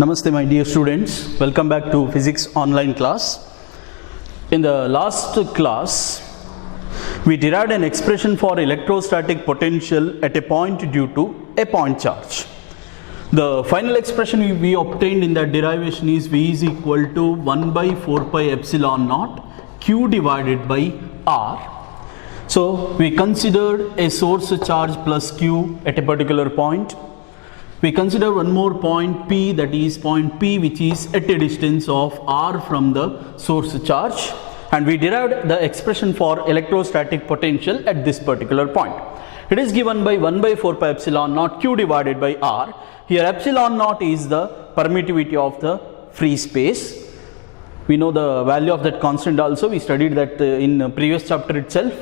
Namaste my dear students, welcome back to physics online class. In the last class, we derived an expression for electrostatic potential at a point due to a point charge. The final expression we obtained in that derivation is V is equal to 1 by 4 pi epsilon naught Q divided by R. So we considered a source charge plus Q at a particular point. We consider one more point P, that is point P which is at a distance of R from the source charge, and we derived the expression for electrostatic potential at this particular point. It is given by 1 by 4 pi epsilon naught Q divided by R. Here epsilon naught is the permittivity of the free space. We know the value of that constant also, we studied that in the previous chapter itself.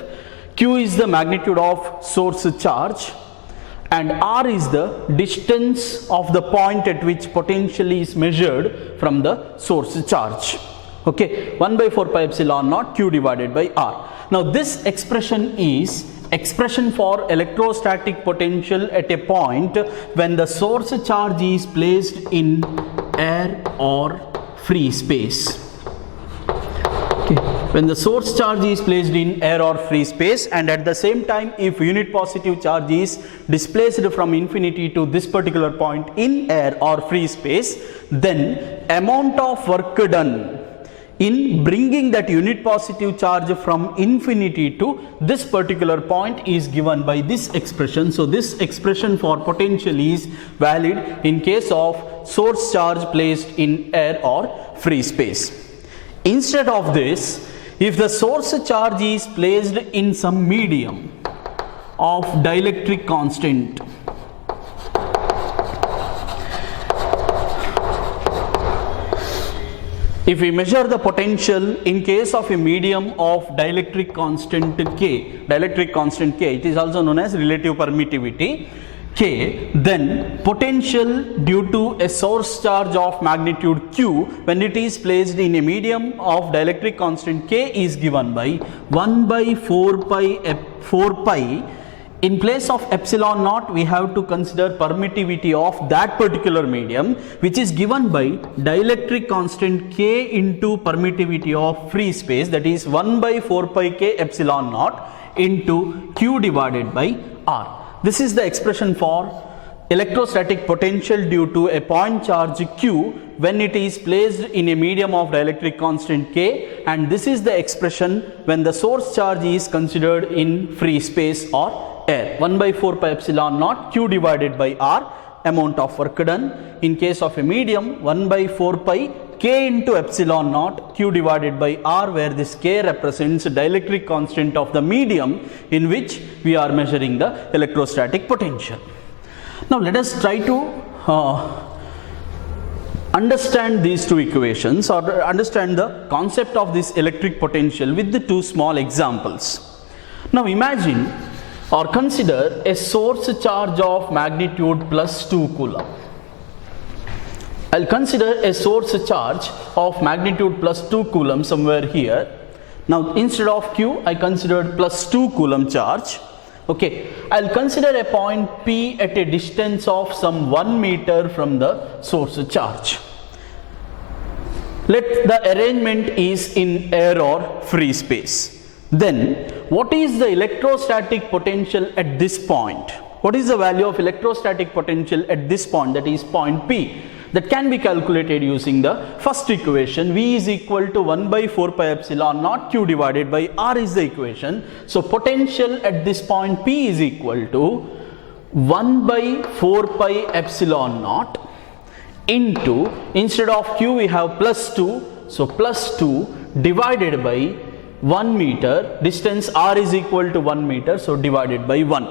Q is the magnitude of source charge, and R is the distance of the point at which potential is measured from the source charge. Okay, 1 by 4 pi epsilon naught Q divided by R. Now this expression is expression for electrostatic potential at a point when the source charge is placed in air or free space. When the source charge is placed in air or free space, and at the same time if unit positive charge is displaced from infinity to this particular point in air or free space, then amount of work done in bringing that unit positive charge from infinity to this particular point is given by this expression. So this expression for potential is valid in case of source charge placed in air or free space. Instead of this, if the source charge is placed in some medium of dielectric constant, if we measure the potential in case of a medium of dielectric constant K, it is also known as relative permittivity K, then potential due to a source charge of magnitude Q when it is placed in a medium of dielectric constant K is given by 1 by 4 pi. In place of epsilon naught, we have to consider permittivity of that particular medium, which is given by dielectric constant K into permittivity of free space, that is 1 by 4 pi K epsilon naught into Q divided by R. This is the expression for electrostatic potential due to a point charge Q when it is placed in a medium of dielectric constant K, and this is the expression when the source charge is considered in free space or air. 1 by 4 pi epsilon naught Q divided by R, amount of work done. In case of a medium, 1 by 4 pi K into epsilon naught Q divided by R, where this K represents dielectric constant of the medium in which we are measuring the electrostatic potential. Now let us try to understand these two equations, or understand the concept of this electric potential with the two small examples. Now imagine or consider a source charge of magnitude plus 2 coulomb. I'll consider a source charge of magnitude plus 2 coulomb somewhere here. Now instead of Q, I considered plus 2 coulomb charge. Okay, I'll consider a point P at a distance of some 1 meter from the source charge. Let the arrangement is in air or free space. Then what is the electrostatic potential at this point? What is the value of electrostatic potential at this point, that is point P? That can be calculated using the first equation. V is equal to 1 by 4 pi epsilon naught Q divided by R is the equation. So potential at this point P is equal to 1 by 4 pi epsilon naught into, instead of Q we have plus 2, so plus 2 divided by 1 meter, distance R is equal to 1 meter, so divided by 1.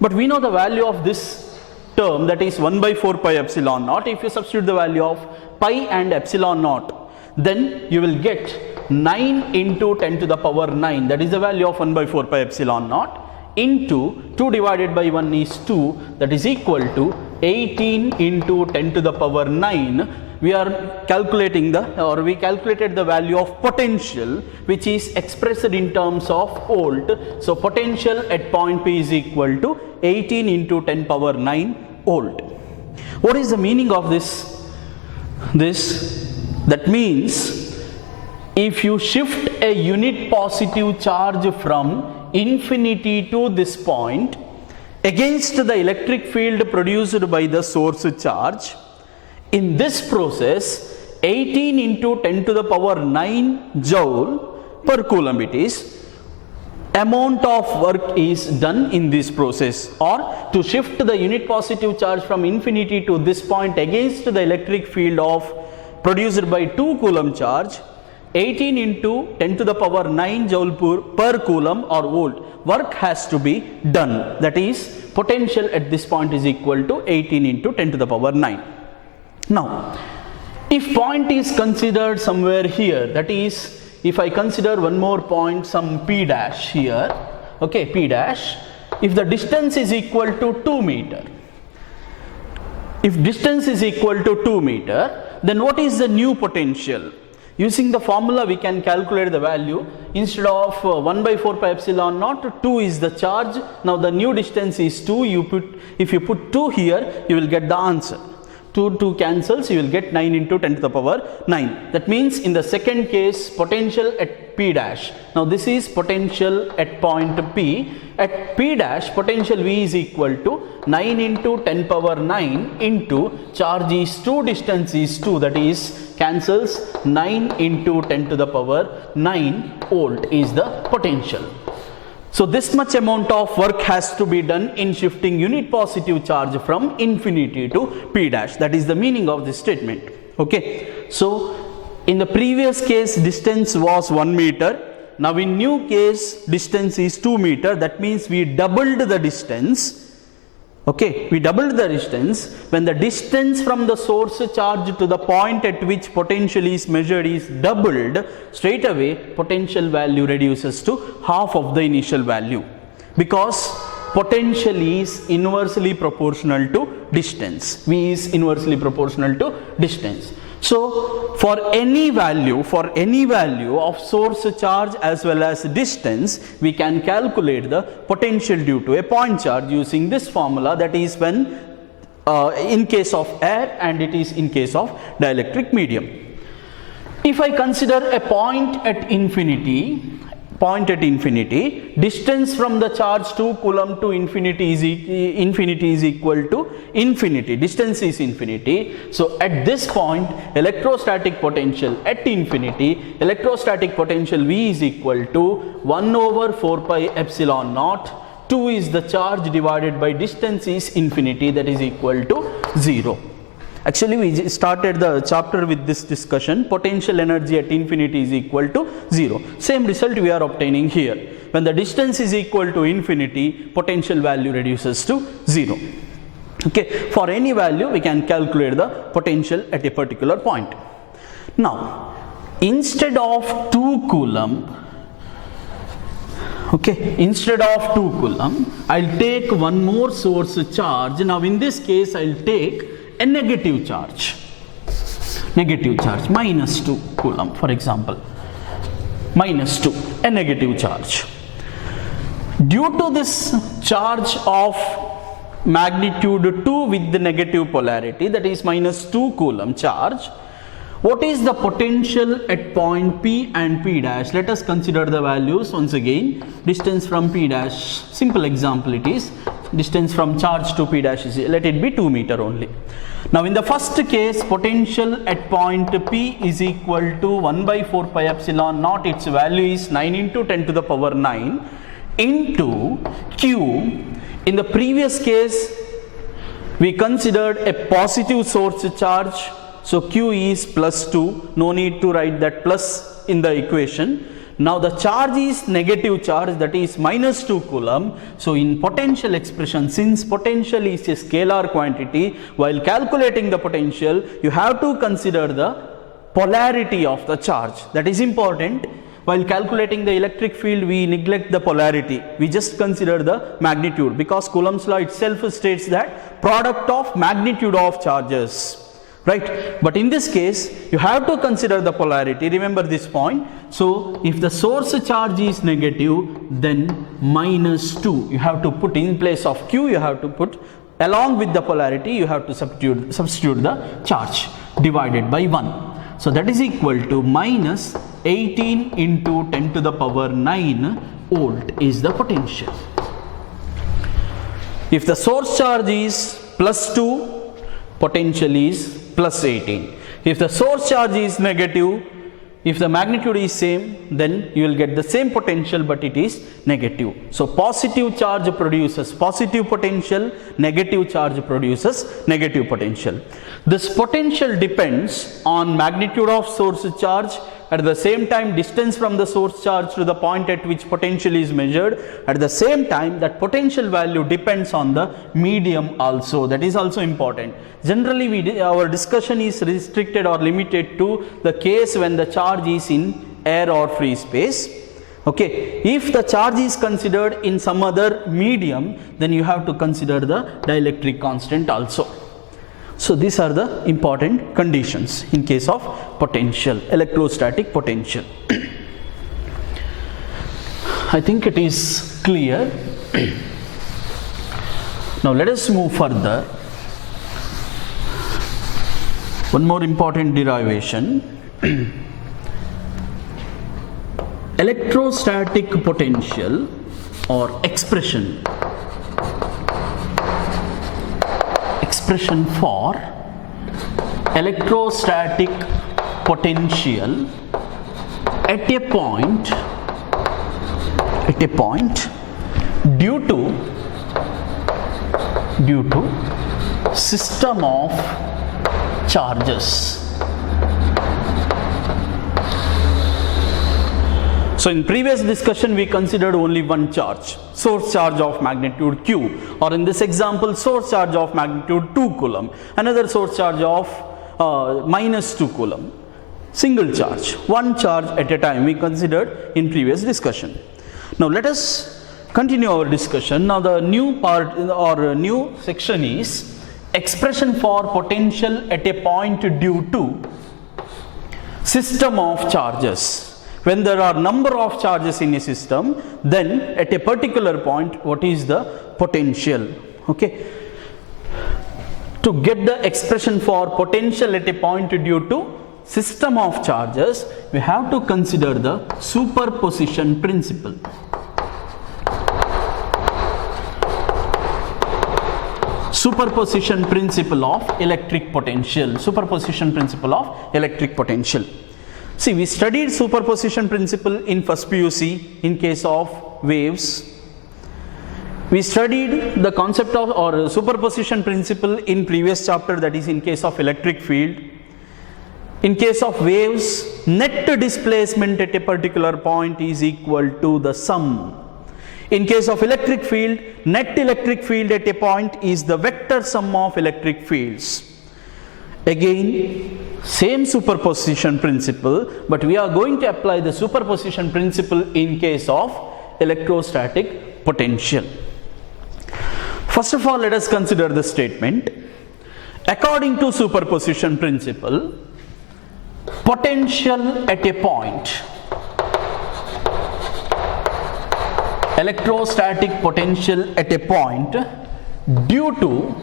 But we know the value of this term, that is 1 by 4 pi epsilon naught. If you substitute the value of pi and epsilon naught, then you will get 9 into 10 to the power 9, that is the value of 1 by 4 pi epsilon naught, into 2 divided by 1 is 2, that is equal to 18 into 10 to the power 9. We are calculating we calculated the value of potential, which is expressed in terms of volt. So potential at point P is equal to 18 into 10 power 9 volt. What is the meaning of this That means if you shift a unit positive charge from infinity to this point against the electric field produced by the source charge, in this process 18 into 10 to the power 9 joule per coulomb it is, amount of work is done in this process. Or to shift the unit positive charge from infinity to this point against the electric field of produced by 2 coulomb charge, 18 into 10 to the power 9 joule per coulomb or volt work has to be done. That is, potential at this point is equal to 18 into 10 to the power 9. Now, if point is considered somewhere here, that is, if I consider one more point, some P dash here, okay, P dash, if the distance is equal to 2 meter, if distance is equal to 2 meter, then what is the new potential? Using the formula we can calculate the value. Instead of 1 by 4 pi epsilon naught, 2 is the charge. Now the new distance is 2. If you put 2 here, you will get the answer. 2 cancels, you will get 9 into 10 to the power 9. That means in the second case, potential at P dash. Now this is potential at point P. At P dash, potential V is equal to 9 into 10 power 9 into charge is 2, distance is 2, that is cancels 9 into 10 to the power 9 volt is the potential. So this much amount of work has to be done in shifting unit positive charge from infinity to P dash. That is the meaning of this statement. Okay. So in the previous case distance was 1 meter. Now in new case distance is 2 meter. That means we doubled the distance. Okay, we doubled the distance. When the distance from the source charge to the point at which potential is measured is doubled, straight away potential value reduces to half of the initial value, because potential is inversely proportional to distance. V is inversely proportional to distance. So for any value of source charge as well as distance, we can calculate the potential due to a point charge using this formula, that is when in case of air and it is in case of dielectric medium. If I consider a point at infinity, distance from the charge 2 coulomb to infinity is equal to infinity, distance is infinity. So at this point, electrostatic potential at infinity, electrostatic potential V is equal to 1 over 4 pi epsilon naught. 2 is the charge divided by distance is infinity, that is equal to 0. Actually, we started the chapter with this discussion. Potential energy at infinity is equal to 0. Same result we are obtaining here. When the distance is equal to infinity, potential value reduces to 0. Okay, for any value we can calculate the potential at a particular point. Now, instead of 2 coulomb, okay, instead of 2 coulomb, I'll take one more source charge. Now in this case, I'll take a negative charge, minus 2 coulomb, for example, minus 2, a negative charge. Due to this charge of magnitude 2 with the negative polarity, that is minus 2 coulomb charge, what is the potential at point P and P dash? Let us consider the values once again. Distance from P dash, simple example it is, distance from charge to P dash is, let it be 2 meter only. Now in the first case, potential at point P is equal to 1 by 4 pi epsilon naught, its value is 9 into 10 to the power 9 into Q. In the previous case, we considered a positive source charge, so Q is plus 2, no need to write that plus in the equation. Now the charge is negative charge, that is minus 2 coulomb. So in potential expression, since potential is a scalar quantity, while calculating the potential, you have to consider the polarity of the charge. That is important. While calculating the electric field, we neglect the polarity. We just consider the magnitude, because Coulomb's law itself states that product of magnitude of charges. Right, but in this case you have to consider the polarity. Remember this point. So if the source charge is negative, then minus 2 you have to put in place of Q, you have to put along with the polarity, you have to substitute the charge. divided by 1. So that is equal to minus 18 into 10 to the power 9 volt is the potential. If the source charge is plus 2, potential is plus 18. If the source charge is negative, if the magnitude is same, then you will get the same potential, but it is negative. So positive charge produces positive potential, negative charge produces negative potential. This potential depends on magnitude of source charge, at the same time distance from the source charge to the point at which potential is measured. At the same time, that potential value depends on the medium also. That is also important. Generally, our discussion is restricted or limited to the case when the charge is in air or free space. Okay, if the charge is considered in some other medium, then you have to consider the dielectric constant also. So these are the important conditions in case of potential, electrostatic potential. I think it is clear. Now let us move further. One more important derivation. Electrostatic potential or expression for electrostatic potential at a point due to system of charges. So in previous discussion we considered only one charge, source charge of magnitude q, or in this example source charge of magnitude 2 coulomb, another source charge of minus 2 coulomb. Single charge, one charge at a time we considered in previous discussion. Now let us continue our discussion. Now the new part or new section is expression for potential at a point due to system of charges. When there are number of charges in a system, then at a particular point, what is the potential? Okay. To get the expression for potential at a point due to system of charges, we have to consider the superposition principle. Superposition principle of electric potential. Superposition principle of electric potential. See, we studied superposition principle in first PUC in case of waves. We studied the concept of or superposition principle in previous chapter, that is in case of electric field. In case of waves, net displacement at a particular point is equal to the sum. In case of electric field, net electric field at a point is the vector sum of electric fields. Again, same superposition principle, but we are going to apply the superposition principle in case of electrostatic potential. First of all, let us consider the statement. According to superposition principle, potential at a point, electrostatic potential at a point due to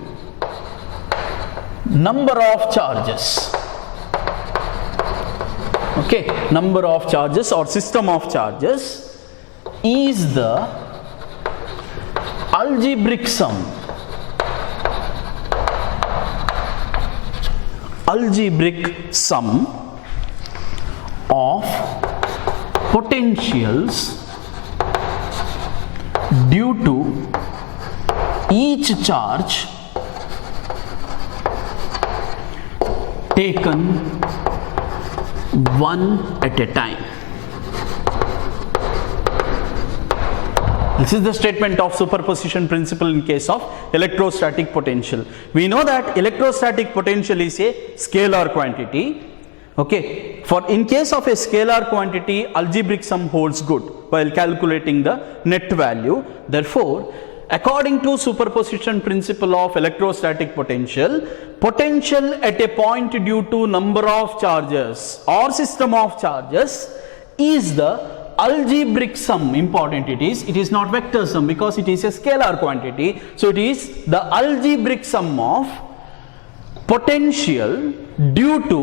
number of charges, okay, number of charges or system of charges is the algebraic sum of potentials due to each charge taken one at a time. This is the statement of superposition principle in case of electrostatic potential. We know that electrostatic potential is a scalar quantity. Okay, for in case of a scalar quantity, algebraic sum holds good while calculating the net value. Therefore, according to superposition principle of electrostatic potential, potential at a point due to number of charges or system of charges is the algebraic sum. Important it is not vector sum because it is a scalar quantity. So it is the algebraic sum of potential due to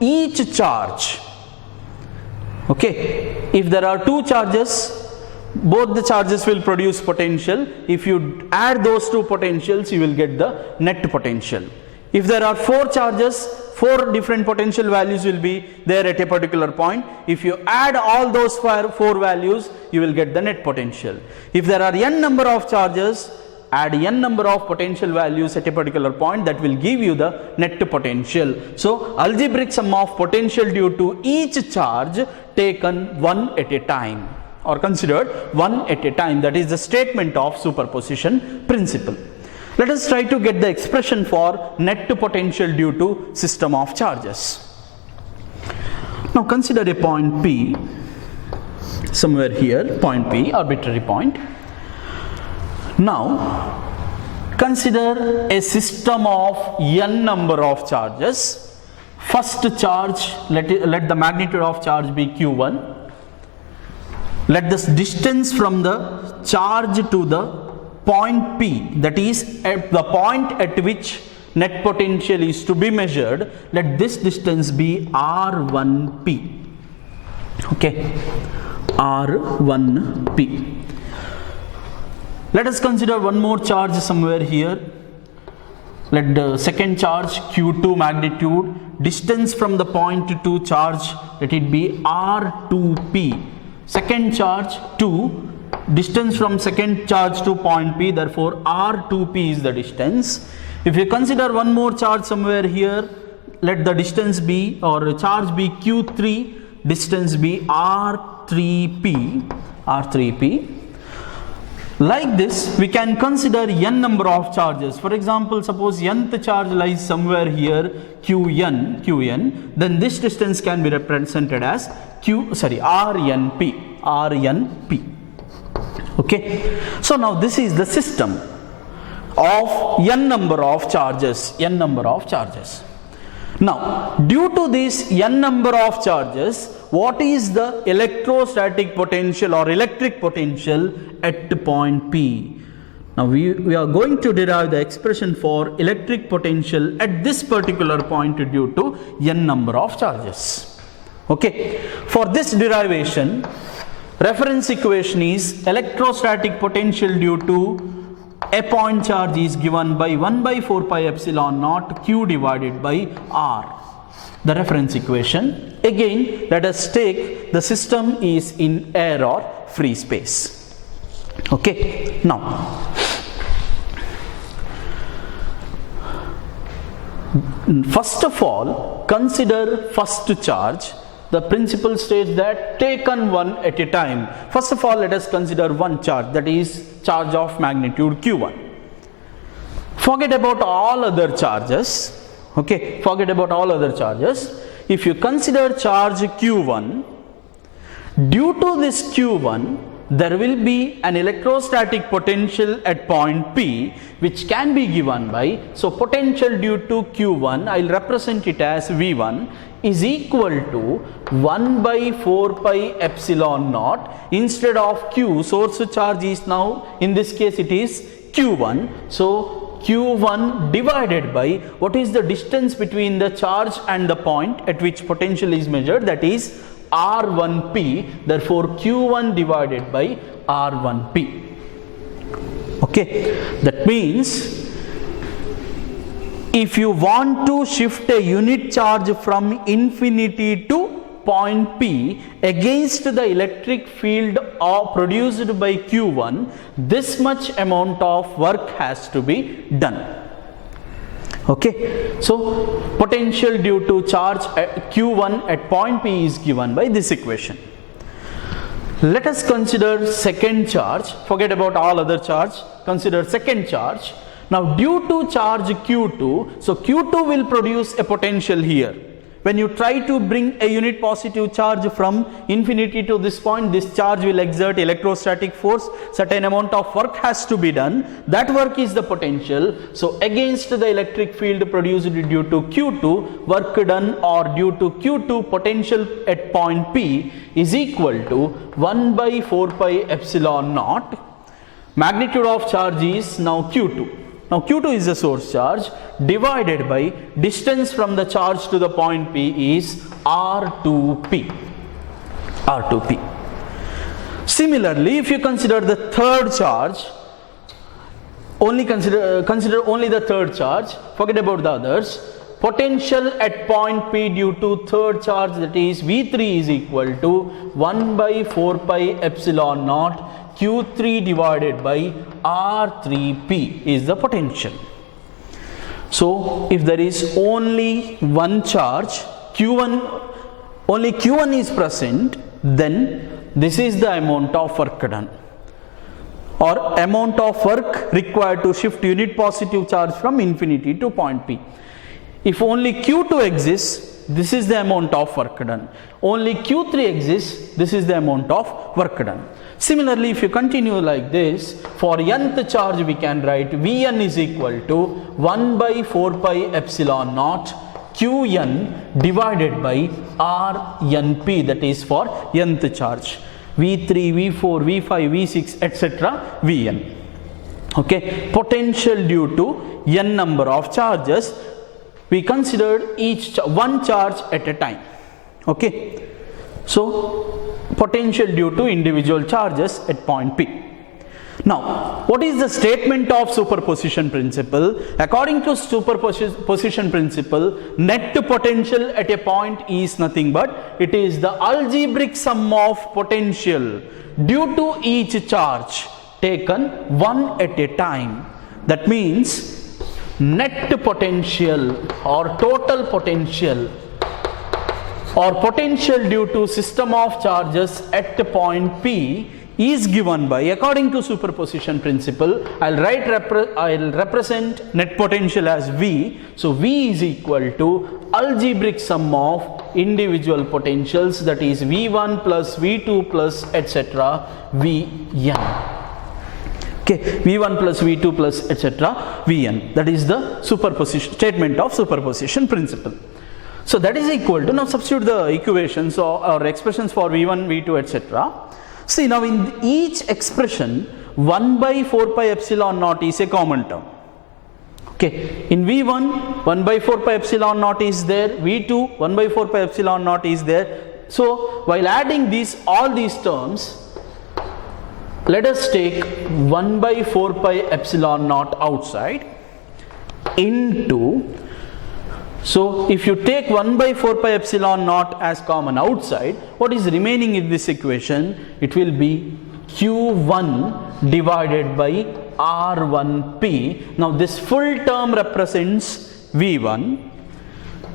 each charge. Okay, if there are two charges, both the charges will produce potential. If you add those two potentials, you will get the net potential. If there are four charges, four different potential values will be there at a particular point. If you add all those four values, you will get the net potential. If there are n number of charges, add n number of potential values at a particular point, that will give you the net potential. So algebraic sum of potential due to each charge taken one at a time, or considered one at a time. That is the statement of superposition principle. Let us try to get the expression for net potential due to system of charges. Now consider a point P, somewhere here, point P, arbitrary point. Now consider a system of n number of charges. First charge, let the magnitude of charge be q1. Let this distance from the charge to the point P, that is at the point at which net potential is to be measured, let this distance be R1P. Okay, R1P. Let us consider one more charge somewhere here. Let the second charge Q2 magnitude, distance from the point to charge, let it be R2P. Second charge 2, distance from second charge to point P, therefore R2P is the distance. If you consider one more charge somewhere here, let the distance be, or charge be Q3, distance be R3P. Like this, we can consider n number of charges. For example, suppose nth charge lies somewhere here, Qn, then this distance can be represented as Rnp. Okay, so now this is the system of n number of charges. Now, due to this n number of charges, what is the electrostatic potential or electric potential at point P? Now we are going to derive the expression for electric potential at this particular point due to n number of charges. Okay, for this derivation, reference equation is electrostatic potential due to a point charge is given by 1 by 4 pi epsilon naught q divided by r. The reference equation. Again, let us take the system is in air or free space. Okay, now first of all, consider first charge. The principle states that taken one at a time. First of all, let us consider one charge, that is charge of magnitude q1. Forget about all other charges. Okay, forget about all other charges. If you consider charge q1, due to this q1, there will be an electrostatic potential at point P, which can be given by, so potential due to q1, I will represent it as V1, is equal to 1 by 4 pi epsilon naught. Instead of q, source charge is now, in this case it is q1, so q1 divided by what is the distance between the charge and the point at which potential is measured, that is R1P, therefore q1 divided by R1P. Okay, that means if you want to shift a unit charge from infinity to point P against the electric field produced by q1, this much amount of work has to be done. Okay, so potential due to charge q1 at point P is given by this equation. Let us consider second charge. Forget about all other charge. Consider second charge. Now due to charge q2, so q2 will produce a potential here. When you try to bring a unit positive charge from infinity to this point, this charge will exert electrostatic force. Certain amount of work has to be done. That work is the potential. So against the electric field produced due to q2, work done or due to q2 potential at point P is equal to 1 by 4 pi epsilon naught. Magnitude of charge is now q2. Now Q2 is the source charge divided by distance from the charge to the point P is R2P. R2P. Similarly, if you consider the third charge, consider only the third charge, forget about the others. Potential at point P due to third charge, that is V3 is equal to 1 by 4 pi epsilon naught Q3 divided by R3P is the potential. So if there is only one charge, Q1, only Q1 is present, then this is the amount of work done, or amount of work required to shift unit positive charge from infinity to point P. If only Q2 exists, this is the amount of work done. Only Q3 exists, this is the amount of work done. Similarly, if you continue like this, for nth charge we can write Vn is equal to 1 by 4 pi epsilon naught Qn divided by Rnp, that is for nth charge. V3, V4, V5, V6, etc. Vn. Okay, potential due to n number of charges. We considered one charge at a time. Okay, so potential due to individual charges at point P. Now, what is the statement of superposition principle? According to superposition principle, net potential at a point is nothing but it is the algebraic sum of potential due to each charge taken one at a time. That means net potential or total potential or potential due to system of charges at point P is given by, according to superposition principle, I'll represent net potential as V. So V is equal to algebraic sum of individual potentials, that is V1 plus V2 plus etc. Vn. Okay, V1 plus V2 plus etc. Vn. That is the superposition statement of superposition principle. So that is equal to, now substitute the equations or expressions for V1, V2 etc. See, now in each expression 1 by 4 pi epsilon naught is a common term. Okay, in V1 1 by 4 pi epsilon naught is there, V2 1 by 4 pi epsilon naught is there. So while adding all these terms, let us take 1 by 4 pi epsilon naught outside into, so if you take 1 by 4 pi epsilon naught as common outside, what is remaining in this equation? It will be Q1 divided by R1P. Now this full term represents V1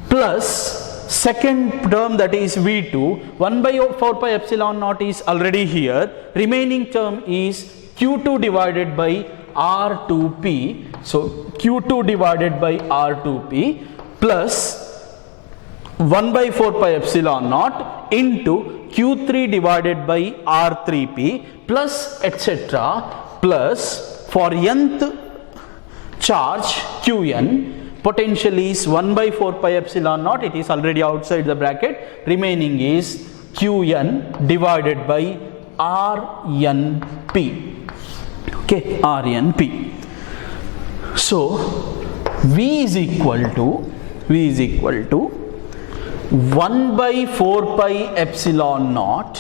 plus second term, that is V2. 1 by 4 pi epsilon naught is already here. Remaining term is Q2 divided by R2P. So Q2 divided by R2P plus 1 by 4 pi epsilon naught into Q3 divided by R3P plus etc. plus for nth charge Qn, potential is 1 by 4 pi epsilon naught, it is already outside the bracket, remaining is Qn divided by Rnp. Okay, Rnp. So V is equal to 1 by 4 pi epsilon naught,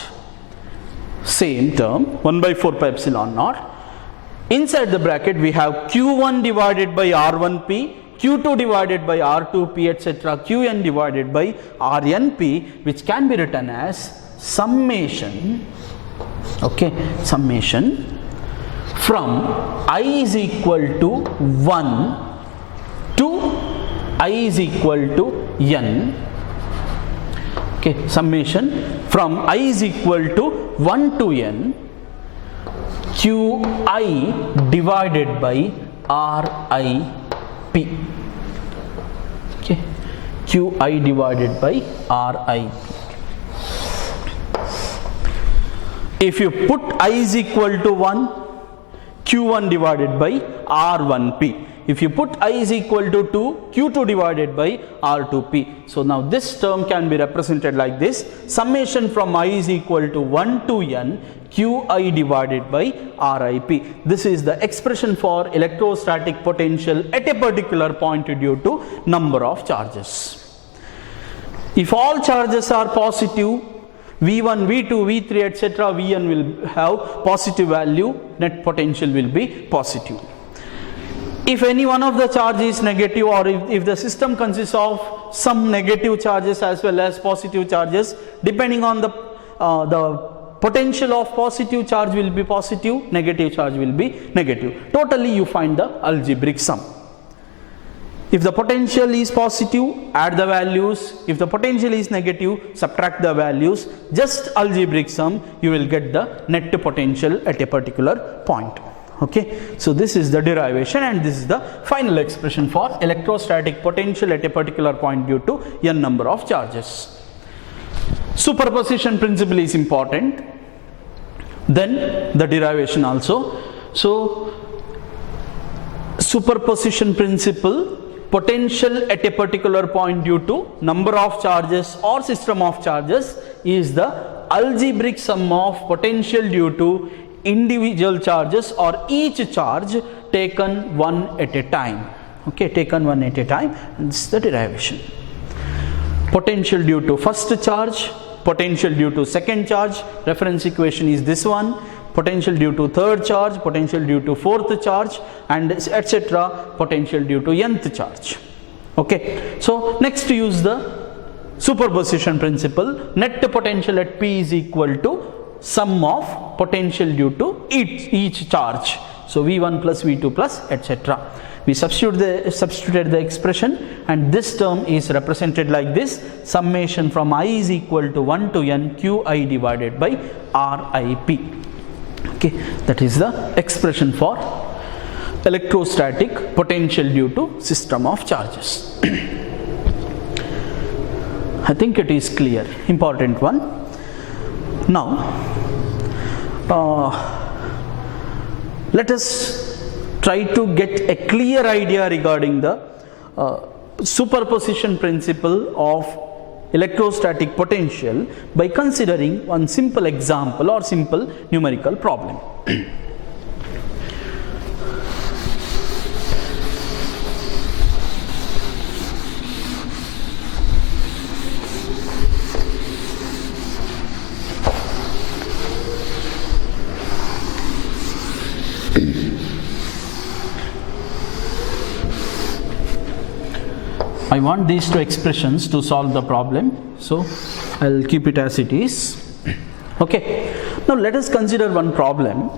same term 1 by 4 pi epsilon naught. Inside the bracket we have Q1 divided by R1P, Q2 divided by R2P etc. Qn divided by Rnp, which can be written as summation, okay, summation from I is equal to 1 to I is equal to n. Okay, summation from I is equal to 1 to n Qi divided by Rip. Okay, Qi divided by Rip. If you put I is equal to 1, Q1 divided by R1P. If you put I is equal to 2, Q2 divided by R2P. So now this term can be represented like this. Summation from I is equal to 1 to n, Qi divided by RIP. This is the expression for electrostatic potential at a particular point due to number of charges. If all charges are positive, V1, V2, V3, etc., Vn will have positive value, net potential will be positive. If any one of the charge is negative, or if the system consists of some negative charges as well as positive charges, depending on the potential of positive charge will be positive, negative charge will be negative. Totally you find the algebraic sum. If the potential is positive, add the values. If the potential is negative, subtract the values. Just algebraic sum, you will get the net potential at a particular point. Okay, so this is the derivation, and this is the final expression for electrostatic potential at a particular point due to n number of charges. Superposition principle is important, then the derivation also. So superposition principle, potential at a particular point due to number of charges or system of charges is the algebraic sum of potential due to individual charges or each charge taken one at a time. Okay, taken one at a time, and this is the derivation. Potential due to first charge, potential due to second charge, reference equation is this one. Potential due to third charge, potential due to fourth charge, and etc., potential due to nth charge. Okay, so next use the superposition principle. Net potential at P is equal to sum of potential due to each charge. So V1 plus V2 plus etc. We substituted the expression, and this term is represented like this: summation from I is equal to 1 to n Qi divided by RIP. Okay, that is the expression for electrostatic potential due to system of charges. I think it is clear, important one. Now let us try to get a clear idea regarding the superposition principle of electrostatic potential by considering one simple example or simple numerical problem. I want these two expressions to solve the problem, so I'll keep it as it is. Okay, now let us consider one problem.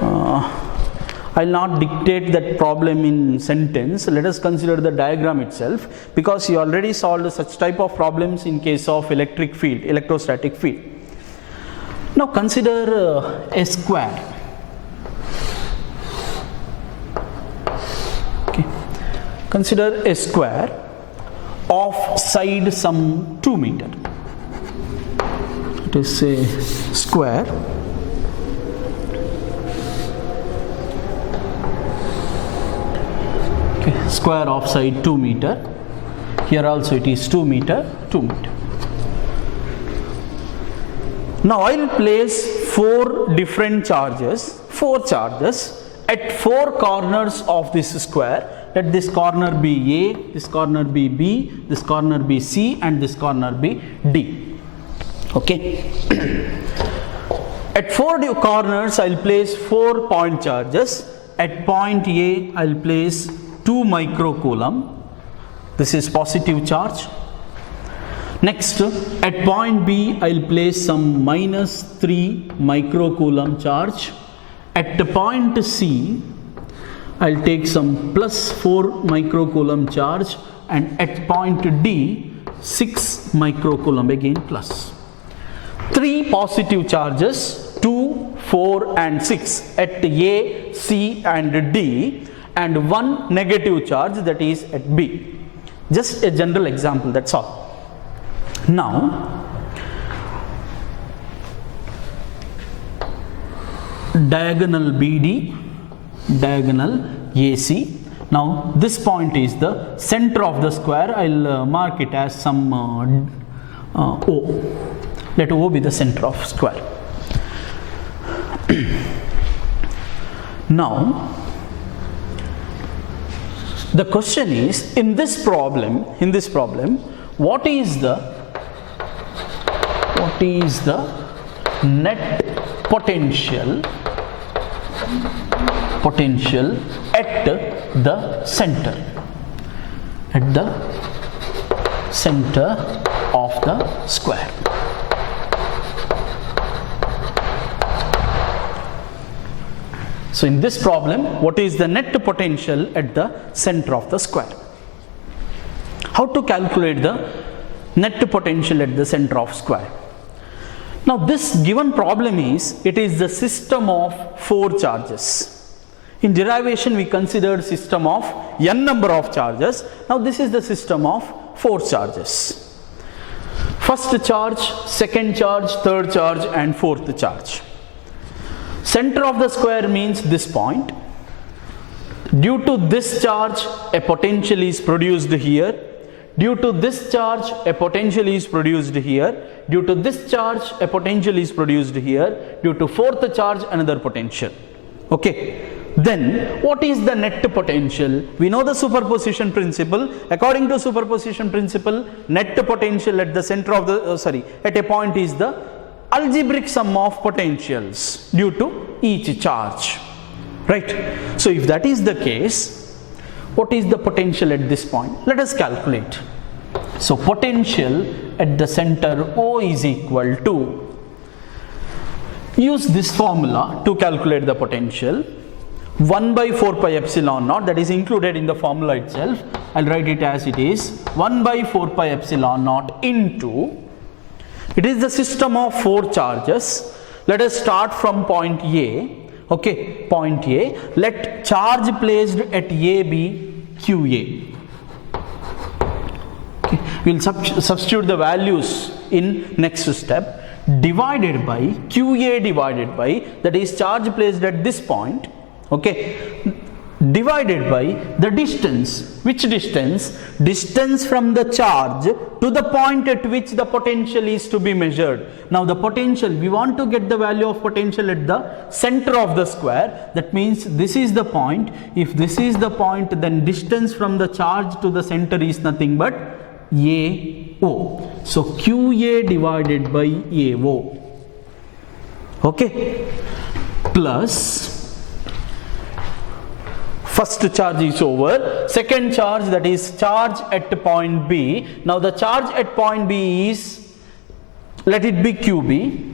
I'll not dictate that problem in sentence. Let us consider the diagram itself, because you already solved such type of problems in case of electric field, electrostatic field. Now consider a square. Consider a square of side some 2 meter. It is a square square of side 2 meter. Here also it is 2 meter, 2 meter. Now I will place 4 different charges, 4 charges at 4 corners of this square. Let this corner be A, this corner be B, this corner be C, and this corner be D. Okay. At 4 corners I will place 4 point charges. At point A I will place 2 microcoulomb. This is positive charge. Next, at point B I will place some minus 3 microcoulomb charge. At the point C I will take some plus 4 microcoulomb charge, and at point D 6 microcoulomb again plus. 3 positive charges, 2, 4 and 6 at A, C and D, and 1 negative charge, that is at B. Just a general example, that's all. Now diagonal BD, diagonal AC. Now this point is the center of the square. I'll mark it as some O. Let O be the center of square. Now, the question is, in this problem, what is the net potential at the center of the square? So in this problem, what is the net potential at the center of the square? How to calculate the net potential at the center of square? Now this given problem is, it is the system of 4 charges. In derivation we considered system of n number of charges. Now this is the system of 4 charges. First charge, second charge, third charge and fourth charge. Center of the square means this point. Due to this charge, a potential is produced here. Due to this charge, a potential is produced here. Due to this charge, a potential is produced here. Due to fourth charge, another potential. Okay. Then, what is the net potential? We know the superposition principle. According to superposition principle, net potential at the center of the, at a point is the algebraic sum of potentials due to each charge, right? So if that is the case, what is the potential at this point? Let us calculate. So potential at the center O is equal to, use this formula to calculate the potential, 1 by 4 pi epsilon naught, that is included in the formula itself. I'll write it as it is, 1 by 4 pi epsilon naught into, it is the system of 4 charges. Let us start from point A. Okay, point A. Let charge placed at A be QA. Okay. We will substitute the values in next step. Divided by QA divided by, that is charge placed at this point. Okay. Divided by the distance. Which distance? Distance from the charge to the point at which the potential is to be measured. Now the potential, we want to get the value of potential at the center of the square. That means this is the point. If this is the point, then distance from the charge to the center is nothing but AO. So QA divided by AO. Okay. Plus, first charge is over, second charge, that is charge at point B. Now the charge at point B is, let it be QB,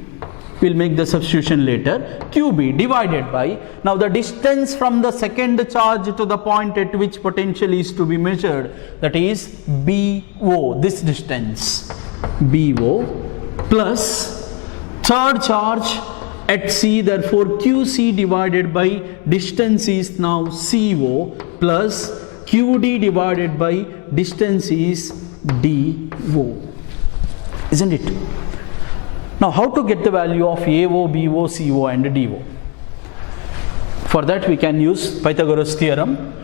we'll make the substitution later, QB divided by, now the distance from the second charge to the point at which potential is to be measured, that is BO, this distance, BO, plus third charge at C, therefore QC divided by distance is now CO, plus QD divided by distance is DO, isn't it? Now how to get the value of AO, BO, CO and DO? For that we can use Pythagoras theorem.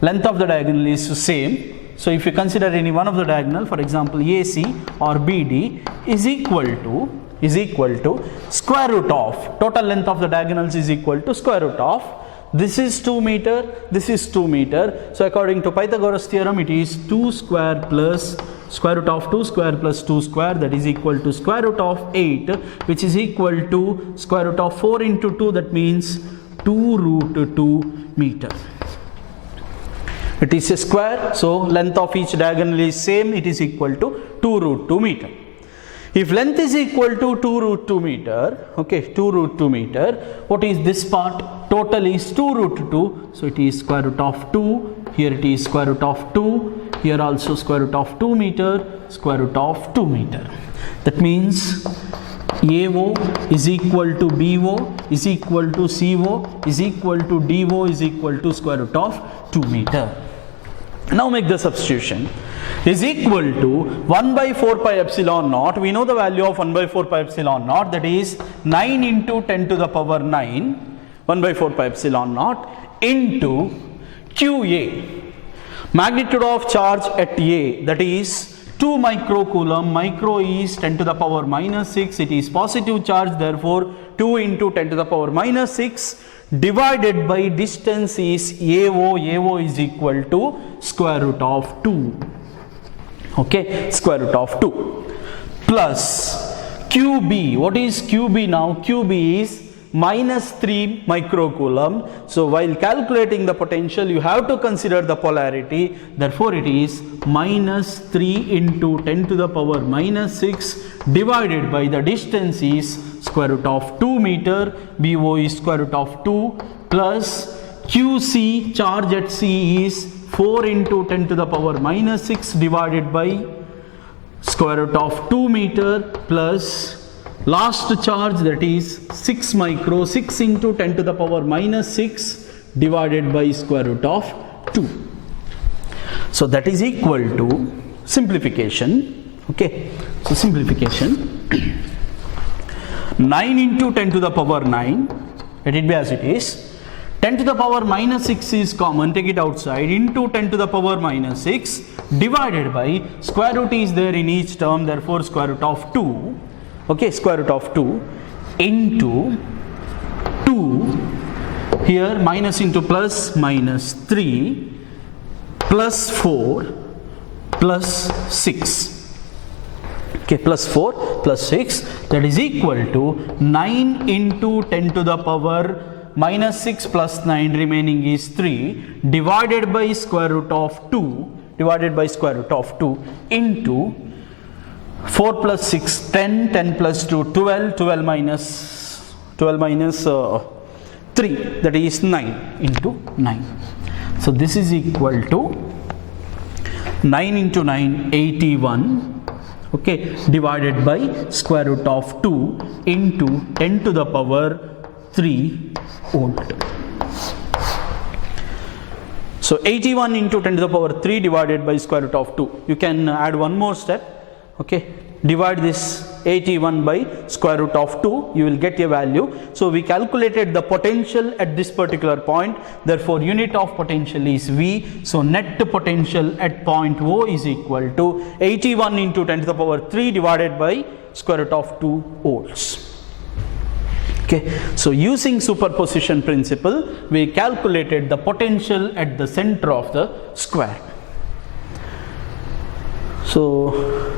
Length of the diagonal is the same. So if you consider any one of the diagonal, for example AC or BD is equal to square root of, total length of the diagonals is equal to square root of, this is 2 meter, this is 2 meter. So according to Pythagoras theorem, it is 2 square plus square root of 2 square plus 2 square, that is equal to square root of 8, which is equal to square root of 4 into 2, that means 2 root 2 meter. It is a square, so length of each diagonal is same, it is equal to 2 root 2 meter. If length is equal to 2 root 2 meter, okay, 2 root 2 meter, what is this part? Total is 2 root 2, so it is square root of 2, here it is square root of 2, here also square root of 2 meter, square root of 2 meter. That means AO is equal to BO is equal to CO is equal to DO is equal to square root of 2 meter. Now make the substitution. Is equal to 1 by 4 pi epsilon naught. We know the value of 1 by 4 pi epsilon naught, that is 9 into 10 to the power 9, 1 by 4 pi epsilon naught into QA, magnitude of charge at A, that is 2 microcoulomb. Micro is 10 to the power minus 6. It is positive charge, therefore 2 into 10 to the power minus 6 divided by distance is AO. AO is equal to square root of 2. Okay, square root of 2 plus QB. What is QB now? QB is minus 3 microcoulomb. So while calculating the potential, you have to consider the polarity. Therefore, it is minus 3 into 10 to the power minus 6 divided by the distance is square root of 2 meter. BO is square root of 2 plus QC, charge at C, is 4 into 10 to the power minus 6 divided by square root of 2 meter plus last charge, that is 6 micro. 6 into 10 to the power minus 6 divided by square root of 2. So that is equal to simplification. Okay, so simplification 9 into 10 to the power 9, let it be as it is. 10 to the power minus 6 is common, take it outside, into 10 to the power minus 6 divided by square root is there in each term, therefore square root of 2. Okay, square root of 2 into 2, here minus into plus, minus 3 plus 4 plus 6. Okay, plus 4 plus 6, that is equal to 9 into 10 to the power minus 6 plus 9, remaining is 3, divided by square root of 2, into 4 plus 6, 10, 10 plus 2, 12, 12 minus 3, that is 9 into 9. So this is equal to 9 into 9, 81. Okay, divided by square root of 2 into 10 to the power 3 volt. So 81 into 10 to the power 3 divided by square root of 2. You can add one more step. Okay, divide this 81 by square root of 2, you will get a value. So we calculated the potential at this particular point, therefore unit of potential is V. So net potential at point O is equal to 81 into 10 to the power 3 divided by square root of 2 volts. Okay, so using superposition principle, we calculated the potential at the center of the square. So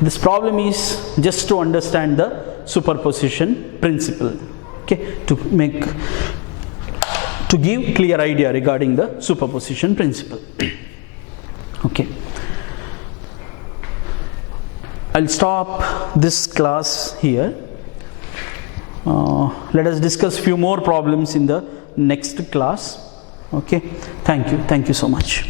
this problem is just to understand the superposition principle, okay, to give clear idea regarding the superposition principle. Okay, I'll stop this class here. Let us discuss few more problems in the next class. Okay, thank you so much.